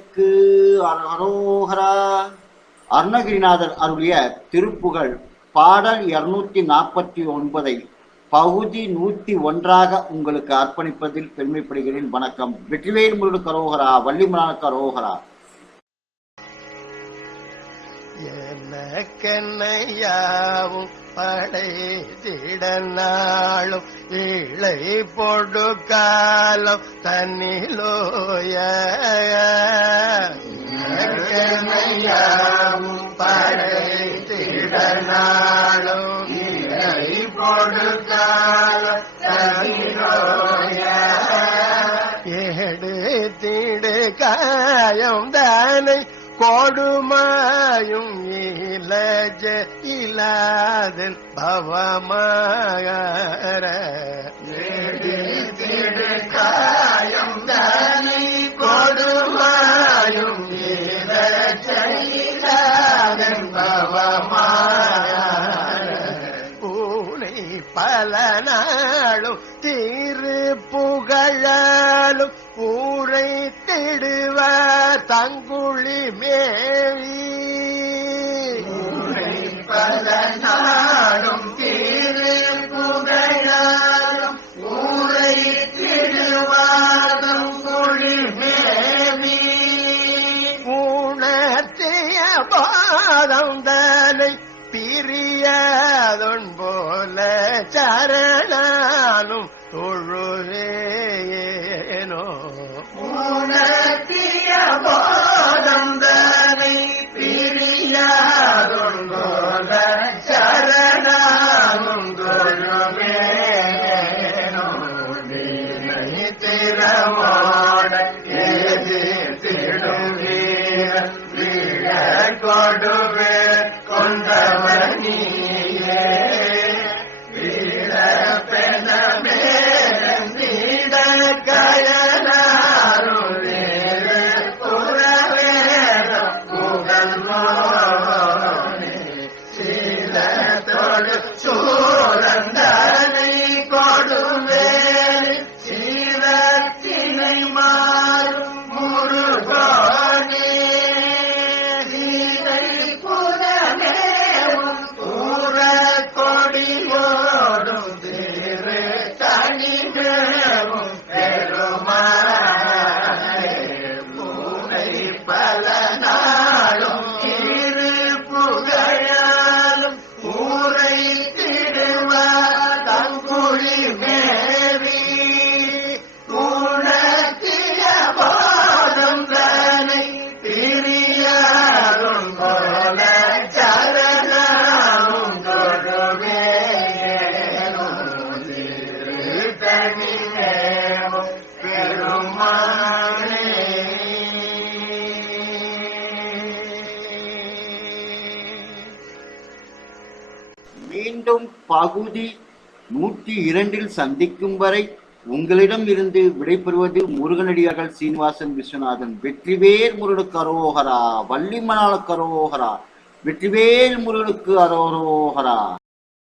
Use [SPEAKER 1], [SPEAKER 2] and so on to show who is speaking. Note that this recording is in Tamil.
[SPEAKER 1] முருகனுக்கு அரோகரா அருணகிரிநாதர் அருளிய திருப்புகழ் பாடல் இருநூத்தி நாற்பத்தி ஒன்பதை பகுதி நூத்தி ஒன்றாக உங்களுக்கு அர்ப்பணிப்பதில் பெருமைப்படுகிறேன். வணக்கம். வெற்றிவேல் முருகனுக்கு அரோகரா வள்ளிமலானுக்கு அரோகரா
[SPEAKER 2] கண்ணையாவும் படைத்திட நாளும் இளை பொடு காலம் தன்னிலோய. கண்ணையாவும் படைத்திட நாளும் இளை பொடு காலம் தன்னிலோய திடு காயம் தானை கொடுமாயும் இலஜ இலாதன் பவமாகர. காயம் தானை கொடுமாயும் இலஜ இலாதன் பவமாகர. பூனை பல நாளும் தீரு புகழாலும் ஊரை திடுவ தங்குழி மேவி. பல நான் திறமாட எதிர்த்திடும் வீரன் வீழ கொடுவே கொண்டவனியே
[SPEAKER 1] மீண்டும் பகுதி நூற்றி இரண்டில் சந்திக்கும் வரை உங்களிடம் இருந்து விடைபெறுவது முருகனடியார்கள் சீனிவாசன் விஸ்வநாதன் வெற்றிவேல் முருகனுக்கு அரோகரா வள்ளிமணாளுக்கு அரோகரா வெற்றிவேல் முருகனுக்கு அரோகரா.